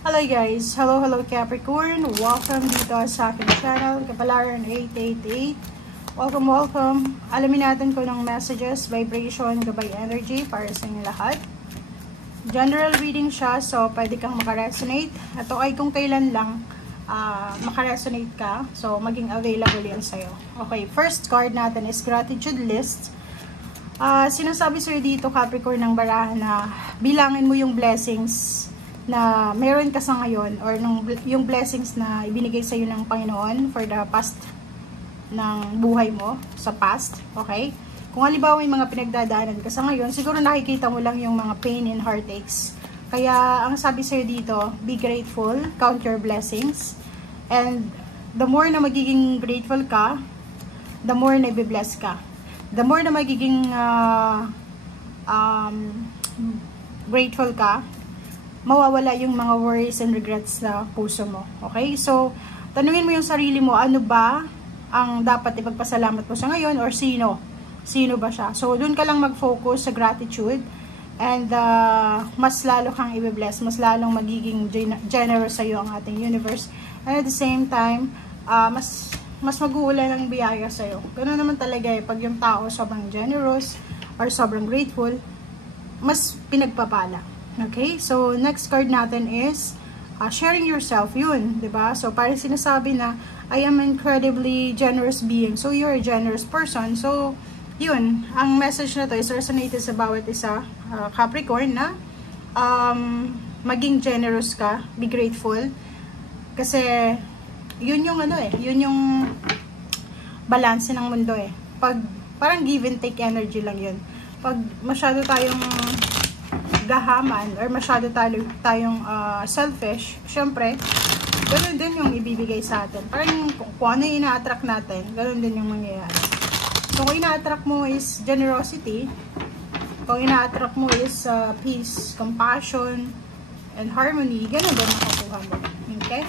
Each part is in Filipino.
Hello guys! Hello Capricorn! Welcome dito sa aking channel, Kapalaran 888. Welcome! Alamin natin kung ng messages, vibration, gabay energy para sa inyong lahat. General reading siya, so pwede kang makaresonate. Ito ay kung kailan lang makaresonate ka, so maging available yan sa'yo. Okay, first card natin is Gratitude List. Sinasabi sa'yo dito, Capricorn, ng barahan na bilangin mo yung blessings na meron ka sa ngayon or yung blessings na ibinigay sa'yo ng Panginoon for the past ng buhay mo, sa past, okay? Kung halimbawa may mga pinagdadaanan ka sa ngayon, siguro nakikita mo lang yung mga pain and heartaches. Kaya, ang sabi sa'yo dito, be grateful, count your blessings, and the more na magiging grateful ka, the more na i-bless ka. The more na magiging grateful ka, mawawala yung mga worries and regrets sa puso mo. Okay? So, tanungin mo yung sarili mo, ano ba ang dapat ipagpasalamat mo sa ngayon or sino? Sino ba siya? So, dun ka lang mag-focus sa gratitude and mas lalo kang i-bless, mas lalong magiging generous sa'yo ang ating universe. And at the same time, mas mag-uulan ng biyaya sa'yo. Ganoon naman talaga eh, pag yung tao sobrang generous or sobrang grateful, mas pinagpapala. Okay? So, next card natin is sharing yourself. Yun, diba? So, parang sinasabi na, I am incredibly generous being. So, you're a generous person. So, yun. Ang message na to is resonated sa bawat isa, Capricorn, na maging generous ka, be grateful. Kasi, yun yung ano eh, yun yung balance ng mundo eh. Pag, parang give and take energy lang yun. Pag masyado tayong gahaman or masyado tayong selfish, syempre, ganoon din yung ibibigay sa atin. Parang kung ano yung ina-attract natin, ganoon din yung mangyayari. So, kung ina-attract mo is generosity, kung ina-attract mo is peace, compassion, and harmony, ganoon din makukuha mo. Okay?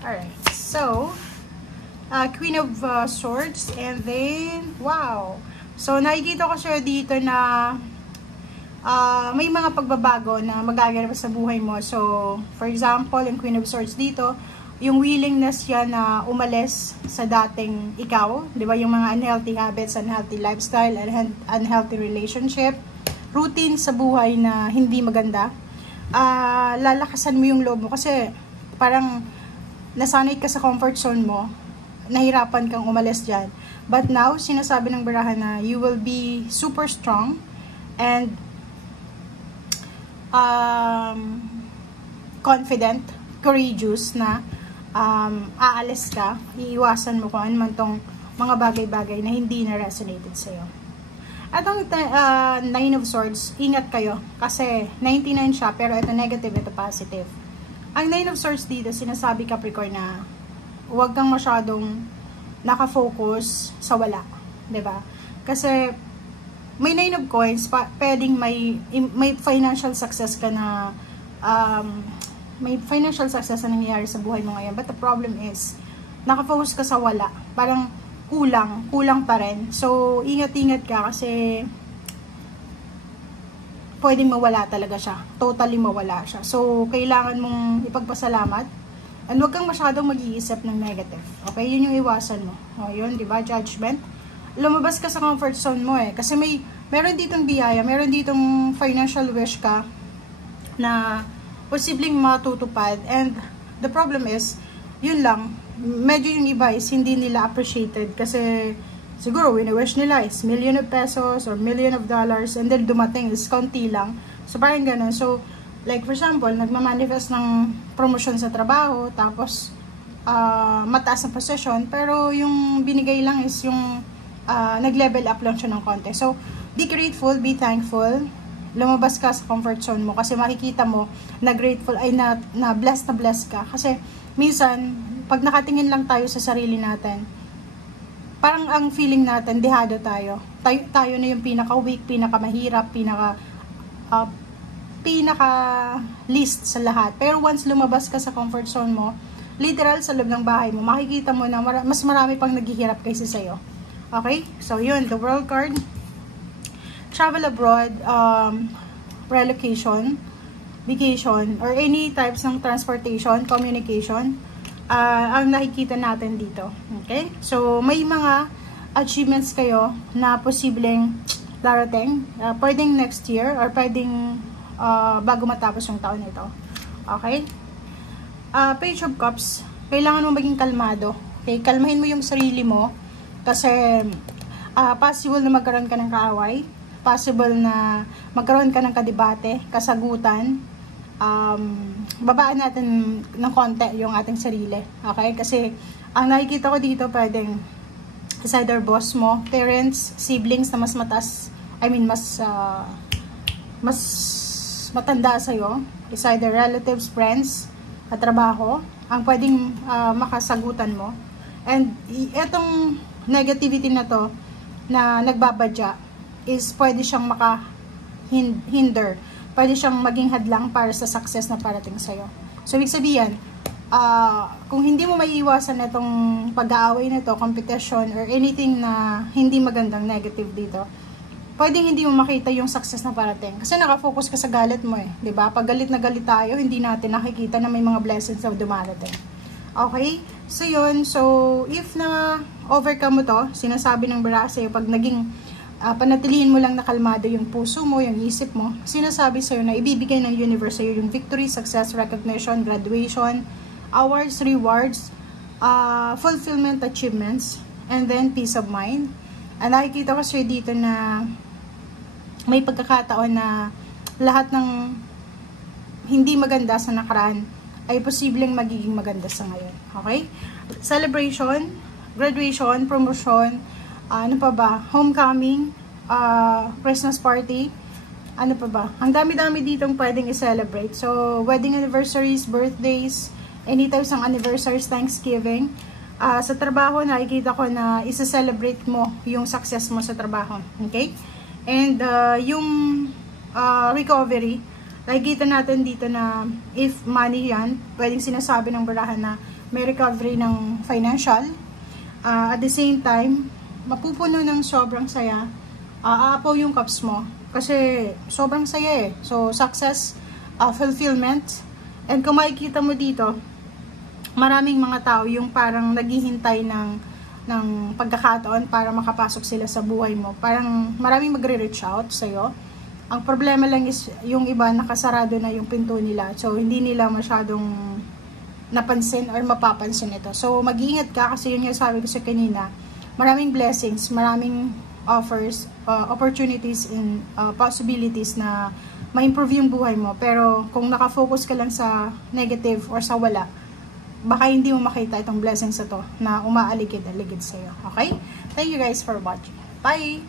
Alright, so, Queen of Swords, and then, wow! So, nakikita ko siya dito na may mga pagbabago na magaganap sa buhay mo. So, for example, yung Queen of Swords dito, yung willingness niya na umalis sa dating ikaw, di ba? Yung mga unhealthy habits, unhealthy lifestyle, unhealthy relationship, routine sa buhay na hindi maganda. Lalakasan mo yung loob mo kasi parang nasanay ka sa comfort zone mo, nahirapan kang umalis dyan. But now, sinasabi ng barahan na you will be super strong and confident, courageous na aalis ka, iiwasan mo kung ano man tong mga bagay-bagay na hindi na resonated sa'yo. At ang Nine of Swords, ingat kayo kasi 99 siya, pero ito negative, ito positive. Ang Nine of Swords dito, sinasabi Capricorn na huwag kang masyadong nakafocus sa wala. Diba? Kasi may Nine of Coins, pwedeng may financial success ka na may financial success na nangyayari sa buhay mo ngayon. But the problem is, nakafocus ka sa wala. Parang kulang pa rin. So, ingat-ingat ka kasi pwedeng mawala talaga siya. Totally mawala siya. So, kailangan mong ipagpasalamat. And huwag kang masyadong mag-iisip ng negative. Okay? Yun yung iwasan mo. O, yun, di ba? Judgment. Lumabas ka sa comfort zone mo eh. Kasi meron ditong biyaya, meron ditong financial wish ka na posibleng matutupad. And the problem is, yun lang, medyo yung iba is hindi nila appreciated kasi siguro wini-wish nila is million of pesos or million of dollars and then dumating is konti lang. So parang ganun. So like for example, nagmamanifest ng promotion sa trabaho tapos mataas na position pero yung binigay lang is yung nag-level up lang siya ng konti. So be grateful, be thankful. Lumabas ka sa comfort zone mo kasi makikita mo na grateful ay na blessed ka kasi minsan pag nakatingin lang tayo sa sarili natin, parang ang feeling natin, dehado tayo. Tayo na yung pinaka-weak, pinaka-mahirap, pinaka-least sa lahat. Pero once lumabas ka sa comfort zone mo, literal sa loob ng bahay mo, makikita mo na mas marami pang naghihirap kaysa sa'yo. Okay? So, yun. The World card. travel abroad, relocation, vacation, or any types ng transportation, communication, ang nakikita natin dito. Okay? So, may mga achievements kayo na posibleng darating. Pwedeng next year or pwedeng bago matapos yung taon ito. Okay? Page of Cups, kailangan mo maging kalmado. Okay? Kalmahin mo yung sarili mo kasi possible na magkaroon ka ng kaaway. Possible na magkaroon ka ng kadebate, kasagutan. Babaan natin ng konti yung ating sarili. Okay? Kasi ang nakikita ko dito, pwedeng is either boss mo, parents, siblings na mas matas, mas matanda sa'yo. Is either relatives, friends, katrabaho, ang pwedeng makasagutan mo. And itong negativity na to, na nagbabadya, is pwede siyang maka-hinder. Pwede siyang maging hadlang para sa success na parating sa'yo. So, ibig sabihin, kung hindi mo maiiwasan itong pag-aaway nito, competition, or anything na hindi magandang negative dito, pwedeng hindi mo makita yung success na parating. Kasi nakafocus ka sa galit mo eh. 'Di ba? Pag galit na galit tayo, hindi natin nakikita na may mga blessings na dumarating. Okay? So, yun. So, if na overcome mo to, sinasabi ng bara sa'yo, pag naging panatilihin mo lang na kalmado yung puso mo, yung isip mo, sinasabi sa'yo na ibibigay ng universe sa'yo yung victory, success, recognition, graduation, awards, rewards, fulfillment, achievements, and then peace of mind. And nakikita ko sa'yo dito na may pagkakataon na lahat ng hindi maganda sa nakaraan ay posibleng magiging maganda sa ngayon. Okay? Celebration, graduation, promotion, ano pa ba? Homecoming, Christmas party, ano pa ba? Ang dami-dami ditong pwedeng i-celebrate. So, wedding anniversaries, birthdays, any types ng anniversaries, Thanksgiving. Sa trabaho, nakikita ko na isa-celebrate mo yung success mo sa trabaho. Okay? And yung recovery, nakikita natin dito na if money yan, pwedeng sinasabi ng barahan na may recovery ng financial. At the same time, mapupuno ng sobrang saya, aapaw yung cups mo. Kasi sobrang saya eh. So, success, fulfillment. And kung makikita mo dito, maraming mga tao yung parang naghihintay ng pagkakataon para makapasok sila sa buhay mo. Parang maraming magre-reach out sa'yo. Ang problema lang is yung iba nakasarado na yung pinto nila. So, hindi nila masyadong napansin or mapapansin ito. So, mag-iingat ka kasi yun yung sabi ko sa kanina. Maraming blessings, maraming offers, opportunities and possibilities na ma-improve yung buhay mo. Pero kung nakafocus ka lang sa negative or sa wala, baka hindi mo makita itong blessings na to na umaaligid-aligid sa'yo. Okay? Thank you guys for watching. Bye!